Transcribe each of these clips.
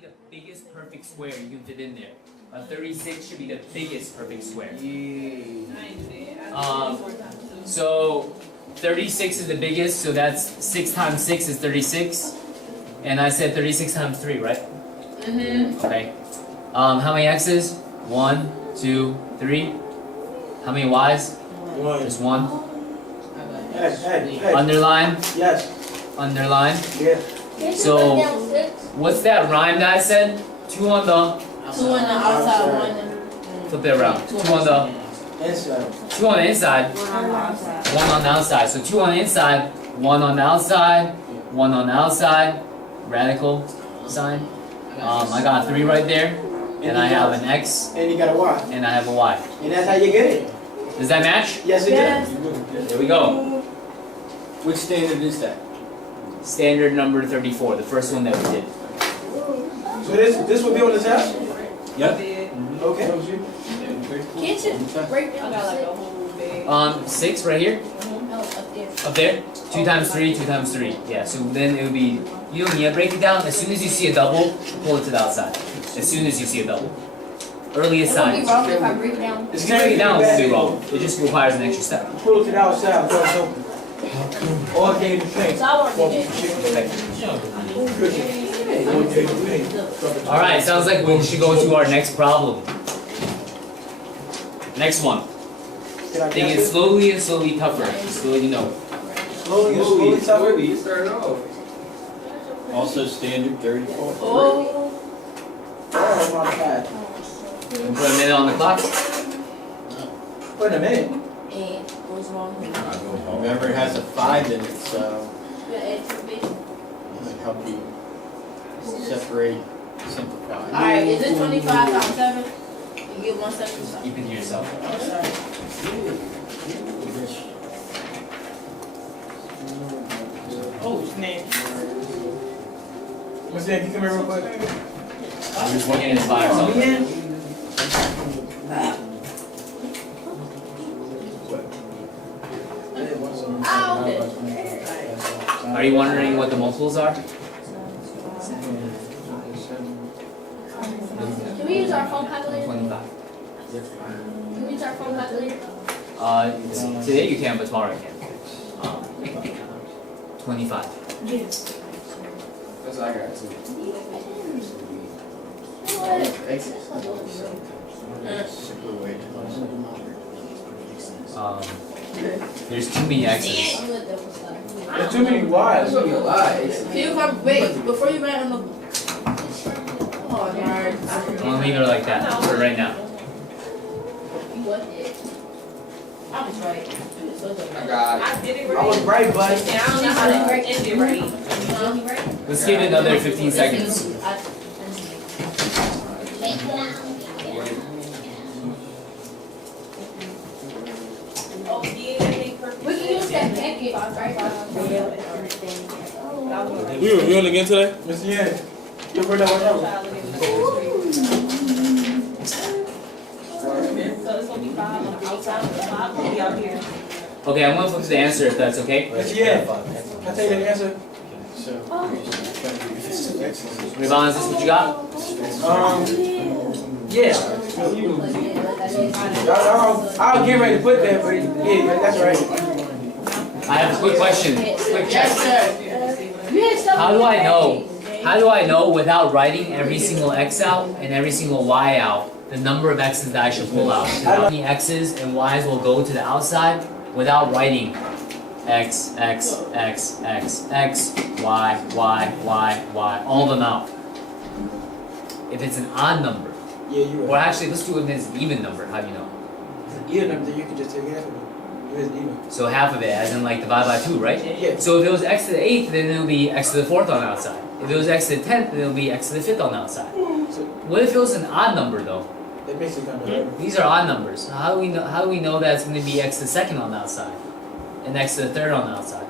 be the biggest perfect square you can fit in there. A 36 should be the biggest perfect square. So 36 is the biggest, so that's 6 times 6 is 36. And I said 36 times 3, right? Okay. How many x's? 1, 2, 3. How many y's? 1. Just 1. Hey. Underline. Yes. Underline. Yeah. So, what's that rhyme that I said? 2 on the. 2 on the outside, 1. Flip it around. 2 on the. Inside. 2 on the inside. 1 on the outside. 1 on the outside. So 2 on the inside. 1 on the outside. 1 on the outside. Radical sign. I got 3 right there. And I have an x. And you got a Y. And I have a y. And that's how you get it. Does that match? Yes, it does. There we go. Which standard is that? Standard number 34, the first one that we did. So this will be on the test? Yep. Okay. Can't you break down the 6 right here. Up there. 2 times 3, 2 times 3. Yeah, so then it would be, you don't need to break it down. As soon as you see a double, pull it to the outside. As soon as you see a double. Earliest It won't be sign. wrong if I break it down. If you break it down, it won't be wrong. It just requires an extra step. Pull it to the outside before it's open. Or gave the thing. So I want to get Alright, sounds like we should go to our next problem. Next one. Take it slowly and slowly tougher, just so you know. Slowly and slowly tougher. You start off. Also standard 34. Oh. Oh my God. Put a minute on the clock. Wait a minute. And what's wrong with it? Remember, it has a 5 in it, so You gotta add 2 bits. it'll help you separate, simplify. Alright, is it 25 times 7? You get 175. Keep it to yourself. Oh, sorry. Oh, snap. What's that? You come here real quick. I'm just working in his fire zone. Are you wondering what the multiples are? Can we use our phone calculator? 25. Can we use our phone calculator? Today you can, but tomorrow you can. 25. That's what I got too. There's too many x's. There's too many Y's. That's gonna be a lot. Can you come, wait, before you write on the. Oh, nerd. I'm gonna leave it like that for right now. What? I was right. I got I did it I was right, bud. And I don't know how to end it right. Let's give it another 15 seconds. Oh, yeah, I think perfect. We can use that pancake, right? You on again today? Miss Yen, you ever know what that was? So it's gonna be 5 on the outside, 5 will be out here. Okay, I'm gonna flip to the answer if that's okay. Miss Yen, can I take the answer? Ravon, is this what you got? Yeah. I'll get ready to put that, but yeah, that's right. I have a quick question. Quick check. Yes, sir. How do I know? How do I know without writing every single x out and every single y out the number of x's that I should pull out? How many x's and y's will go to the outside without writing x, x, x, x, x, y, y, y, y, all of them out? If it's an odd number, Yeah, you or right. actually let's do it as an even number. How do you know? Even number, you can just take half of it. It is even. So half of it, as in like divide by 2, right? Yeah. So if it was x to the 8th, then it'll be x to the 4th on the outside. If it was x to the 10th, then it'll be x to the 5th on the outside. So What if it was an odd number though? that makes it kind of These are odd numbers. How do we know? How do we know that it's going to be x to the 2nd on the outside, and x to the 3rd on the outside?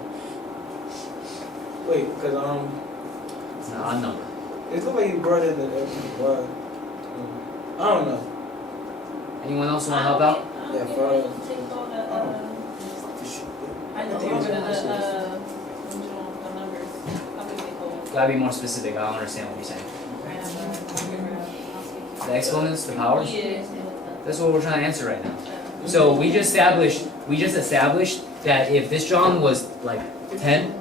Wait, because It's an odd number. it looked like you brought in the I don't know. Anyone else want to help out? Yeah, I know, over the numbers. Go Gotta be more specific. I don't understand what you're saying. The exponents, the powers? That's what we're trying to answer right now. So we just established that if this drawing was like 10,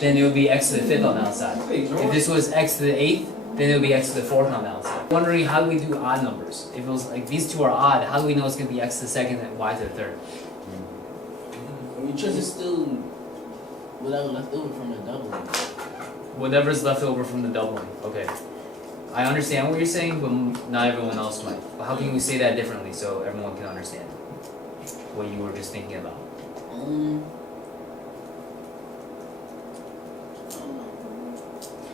then it would be x to the 5th on the outside. If this was x to the 8th, then it would be x to the 4th on the outside. Wondering how do we do odd numbers? If it was like these two are odd, how do we know it's gonna be x to the 2nd and y to the 3rd? Because it's still whatever left over from the doubling. Whatever's left over from the doubling. Okay. I understand what you're saying, but not everyone else might. But how can we say that differently so everyone can understand what you were just thinking about?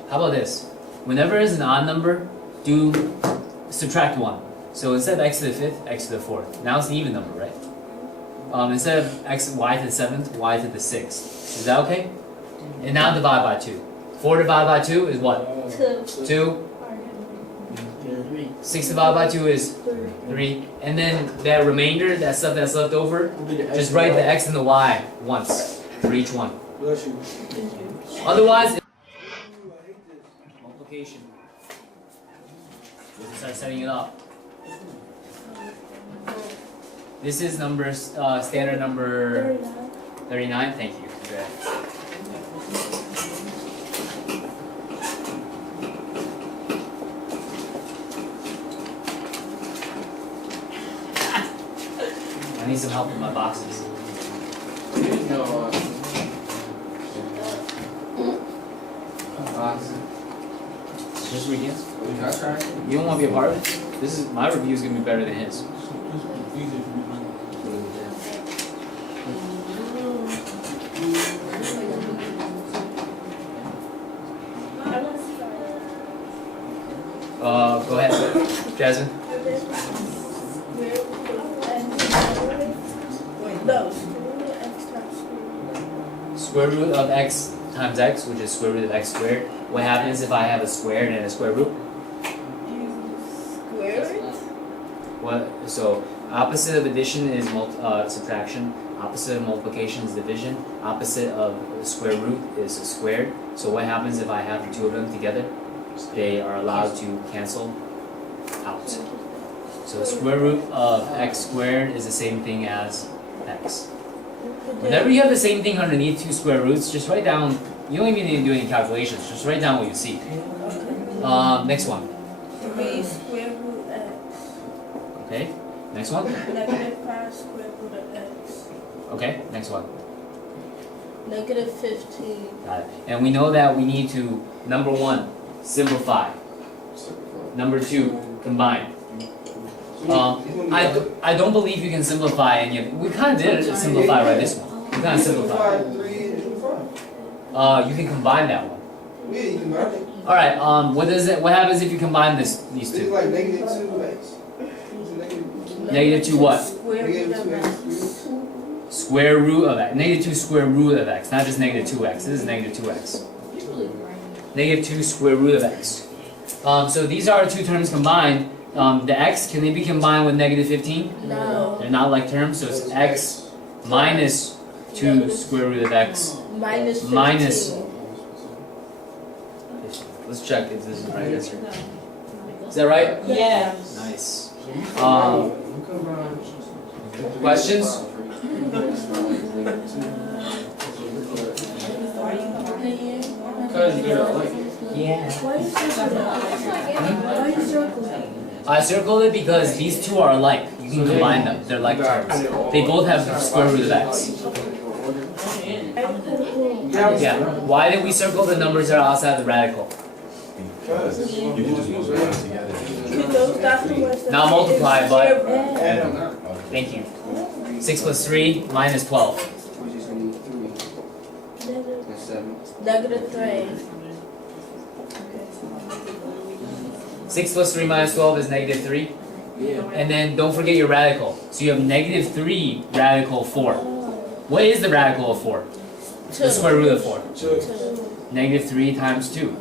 How about this? Whenever it's an odd number, do subtract 1. So instead of x to the 5th, x to the 4th. Now it's an even number, right? Instead of y to the 7th, y to the 6th. Is that okay? And now divide by 2. 4 divided by 2 is what? 2. 6 divided by 2 is 3. And then that remainder, that stuff that's left over, just write the x and the y once for each one. Bless you. Otherwise, multiplication. We'll start setting it up. This is number standard number 39. Thank you. Okay. I need some help with my boxes. Just read his. You don't want to be a part of it? This is my review is gonna be better than his. Go ahead, Jasmine. Square root of x times x, which is square root of x squared. What happens if I have a squared and a square root? Square it? What? So opposite of addition is subtraction. Opposite of multiplication is division. Opposite of square root is squared. So what happens if I have the two of them together? They are allowed to cancel out. So square root of x squared is the same thing as x. Whenever you have the same thing underneath two square roots, just write down, you don't even need to do any calculations, just write down what you see. Next one. 3 square root x. Okay, next one. -5 square root of x. Okay, next one. -15. Got it. And we know that we need to, number 1, simplify. Number 2, combine. I don't believe you can simplify any of it. We kind of did simplify, right? This one. We kind of simplified. You can combine that one. Yeah, you can mark it. All right. What happens if you combine these It's two? like -2x. -2 what? Square root of x. Square root of x. -2 square root of x, not just -2x. This is -2x. -2 square root of x. So these are two terms combined. The x, can they be combined with -15? No. They're not like terms, so it's x minus 2 square root of x. -15. Minus- Let's check if this is the right answer. Is that right? Yeah. Nice. Questions? Yeah. Why you circling? I circled it because these two are alike. You can combine them. They're like terms. They both have the square root of x. Yeah. Why did we circle the numbers that are outside the radical? Because You can just multiply it together. Not multiply, but Add them. thank you. 6 plus 3 minus 12. We just need 3. That's 7. -3. 6 plus 3 minus 12 is -3. Yeah. And then don't forget your radical. So you have -3 radical 4. What is the radical of 4? The square root of 4. -3 times 2.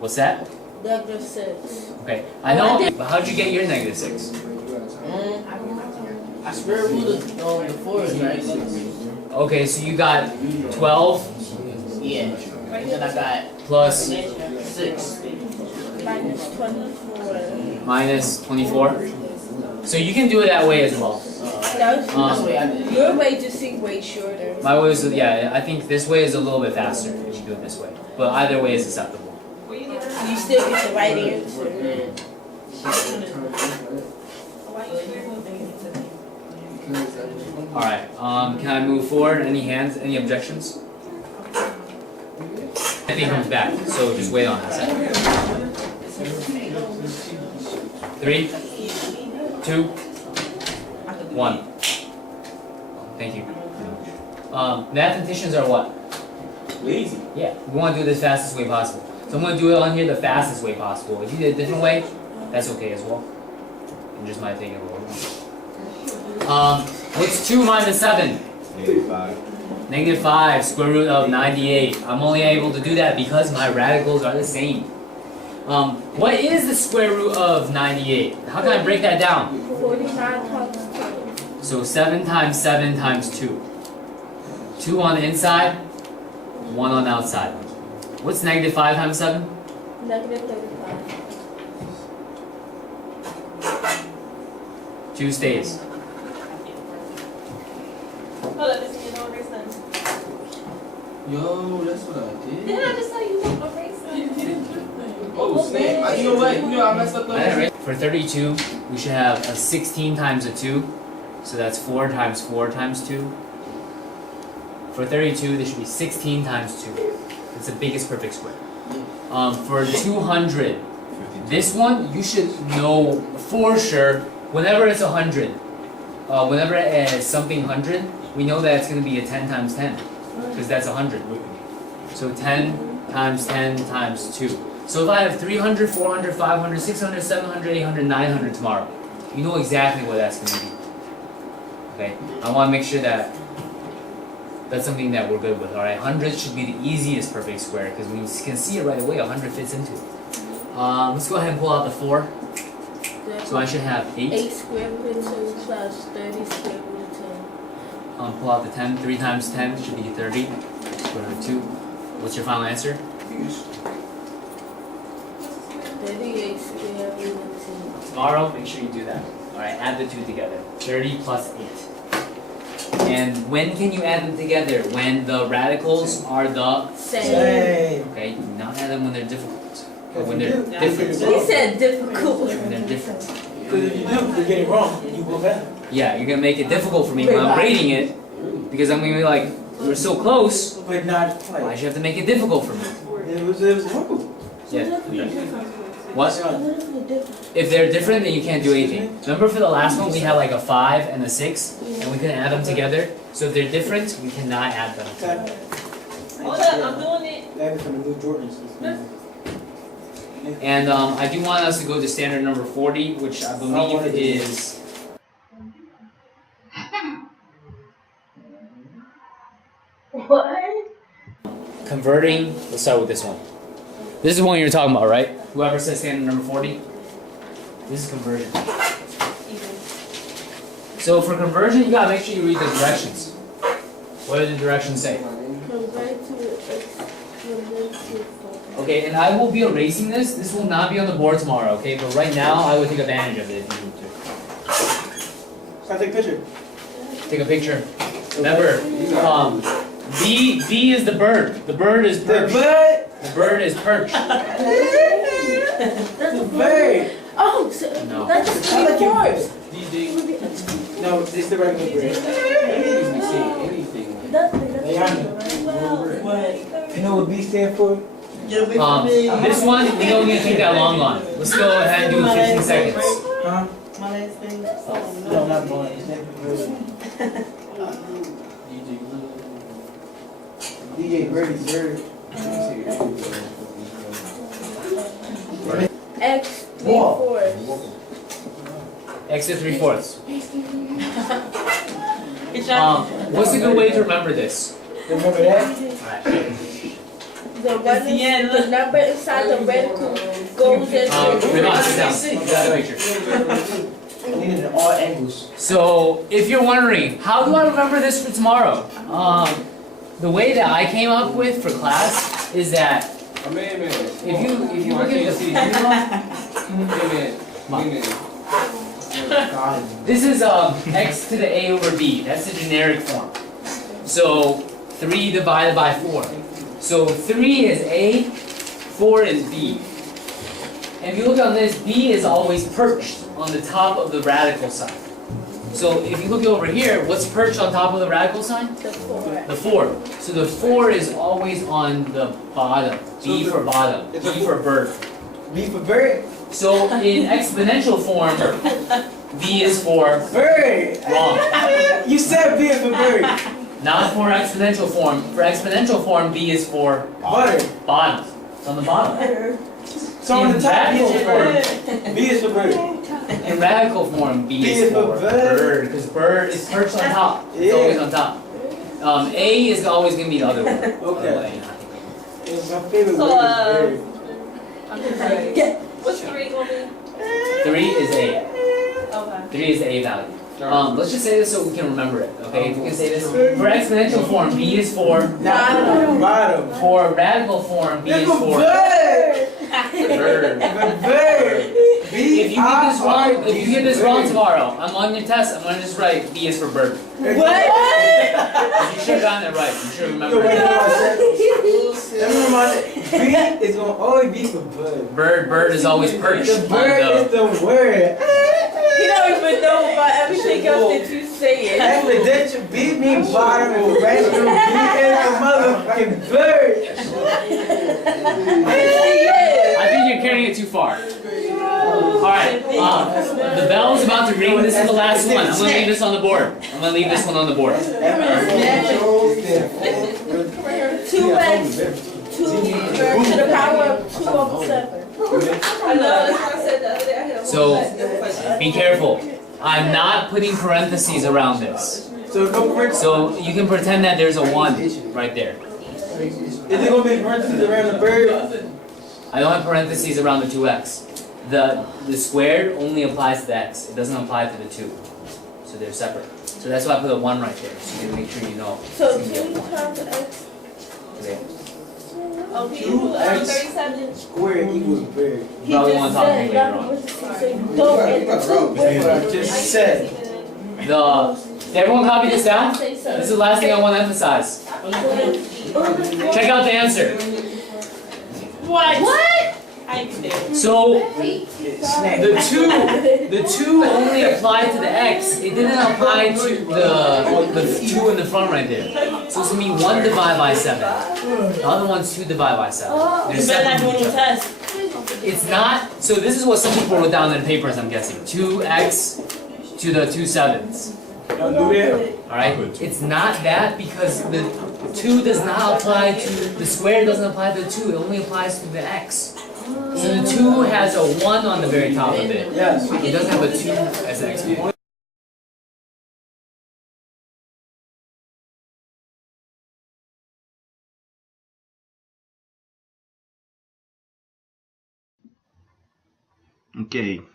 What's that? -6. Okay, I know, but how'd you get your -6? I square root of the 4 is right. Okay, so you got 12 Yeah. And then I got plus 6. Minus 24. Minus 24. So you can do it that way as well. That's That's the way I did it. your way just seemed way shorter. My way is, yeah, I think this way is a little bit faster if you do it this way. But either way is acceptable. You still get the right answer. Alright, can I move forward? Any hands, any objections? I think it comes back, so just wait on that side. 3, 2, 1. Thank you. Mathematicians are what? Lazy. Yeah, we want to do it the fastest way possible. So I'm going to do it on here the fastest way possible. If you did it a different way, that's okay as well. It just might take a little while. What's 2 minus 7? -5. -5, square root of 98. I'm only able to do that because my radicals are the same. What is the square root of 98? How can I break that down? 49 times 2. So 7 times 7 times 2. 2 on the inside, 1 on the outside. What's -5 times 7? Negative 35. 2 stays. Hold up, this is no reason. Yo, that's what I did. Didn't I just tell you no reason? Oh, snap. You know what? You know, I messed up those. For 32, we should have a 16 times a 2. So that's 4 times 4 times 2. For 32, there should be 16 times 2. It's the biggest perfect square. For 200, this one you should know for sure. Whenever it's 100, whenever it is something 100, we know that it's going to be a 10 times 10 because that's 100. So 10 times 10 times 2. So if I have 300, 400, 500, 600, 700, 800, 900 tomorrow, you know exactly what that's going to be. Okay, I want to make sure that that's something that we're good with. All right, 100 should be the easiest perfect square because we can see it right away. 100 fits into it. Let's go ahead and pull out the 4. So I should have 8. 8 square root of 2 plus 30 square root of 2. Pull out the 10. 3 times 10 should be 30. Square root of 2. What's your final answer? 38 square root of 2. Tomorrow, make sure you do that. All right, add the 2 together. 30 plus 8. And when can you add them together? When the radicals are the Same. okay. Do not add them when they're difficult. Or when they're different. He said difficult. When they're different. Because if you do, you get it wrong, you go back. Yeah, you're gonna make it difficult for me when I'm grading it because I'm gonna be like, we're so close. But not Why quite. should you have to make it difficult for me? It was difficult. Yeah. What? If they're different, then you can't do anything. Remember for the last one, we had like a 5 and a 6, and we couldn't add them together. So if they're different, we cannot add them together. Hold up, I'm doing it. That is from the new Jordans. And I do want us to go to standard number 40, which I believe is What? converting. Let's start with this one. This is the one you're talking about, right? Whoever says standard number 40. This is conversion. So for conversion, you gotta make sure you read the directions. What do the directions say? Convert to x. Convert to 4. Okay, and I will be erasing this. This will not be on the board tomorrow, okay? But right now, I would take advantage of it if you need to. So I take a picture. Take a picture. Remember, B is the bird. The bird is perched. The bird is perched. That's a bird. Oh, so No. that's just 3 fourths. No, it's the regular bird. Anything. You know what B stand for? This one, we don't need to take that long on. Let's go ahead and do 15 seconds. Huh? My last thing. No, not mine. It's not DJ Birdie's bird. X 3/4. X to 3/4. Good job. What's a good way to remember this? Remember that? Alright. The number inside the radical goes into Relax, sit down. You got a picture. I need it in all angles. So, if you're wondering, how do I remember this for tomorrow? The way that I came up with for class is that If you look at the this is x to the a over b. That's the generic form. So 3 divided by 4. So 3 is a, 4 is b. And if you look on this, b is always perched on the top of the radical sign. So if you look over here, what's perched on top of the radical sign? The 4. The 4. So the 4 is always on the bottom. B for bottom. B for bird. B for bird. So in exponential form, B is for Bird. wrong. You said B is for bird. Not for exponential form. For exponential form, B is for Butter. bottom. It's on the bottom. So on the top, B is for bird. form, B is for bird. in radical form, B is for bird. Because bird is perched on top. It's always on top. A is always going to be the other one. Okay. It's my favorite So, word is bird. I'm confused. What's 3 gonna be? 3 is A. Okay. 3 is the A value. Let's just say this so we can remember it, okay? If we can say this. For exponential form, B is for Bottom. Bottom. For radical form, B is It's for for bird. bird. Bird. If you get this wrong tomorrow, I'm on your test, I'm gonna just write B is for bird. What? You should have gotten it right. You should remember it. B is gonna always be for bird. Bird is always perched The bird on is the word. He don't even know about everything else that you saying. Exponential B means bottom and rational B is a motherfucking bird. I think you're carrying it too far. Alright, the bell's about to ring. This is the last one. I'm gonna leave this on the board. I'm gonna leave this one on the board. 2x. 2 to the power of 2 over 7. I know, that's what I said the other day. I hit a So, be careful. I'm not putting parentheses around this. So you can pretend that there's a 1 right there. Is it gonna be parentheses around the bird? I don't have parentheses around the 2x. The squared only applies to the x. It doesn't apply to the 2. So they're separate. So that's why I put a 1 right there. So you can make sure you know. So 2 times x. Okay. Oh, can you do 37? Square equals bird. He Probably just want to talk to me said, later y'all on. know what to say. Don't get the 2 with What I just said. Did everyone copy this down? say This so. is the last thing I want to emphasize. Check out the answer. What? What? I did. So the 2 only applied to the x. It didn't apply to the 2 in the front right there. So it's gonna be 1 divided by 7. The other one's 2 divided by 7. They're You better not separate do from each any other. tests. It's not. So this is what some people wrote down in their papers. I'm guessing 2x to the 2 sevens. Don't do that. All right. It's not that because the 2 does not apply to the square. Doesn't apply to the 2. It only applies to the x. So the 2 has a 1 on the very top of it. Yes. It doesn't have a 2 as an exponent. Okay.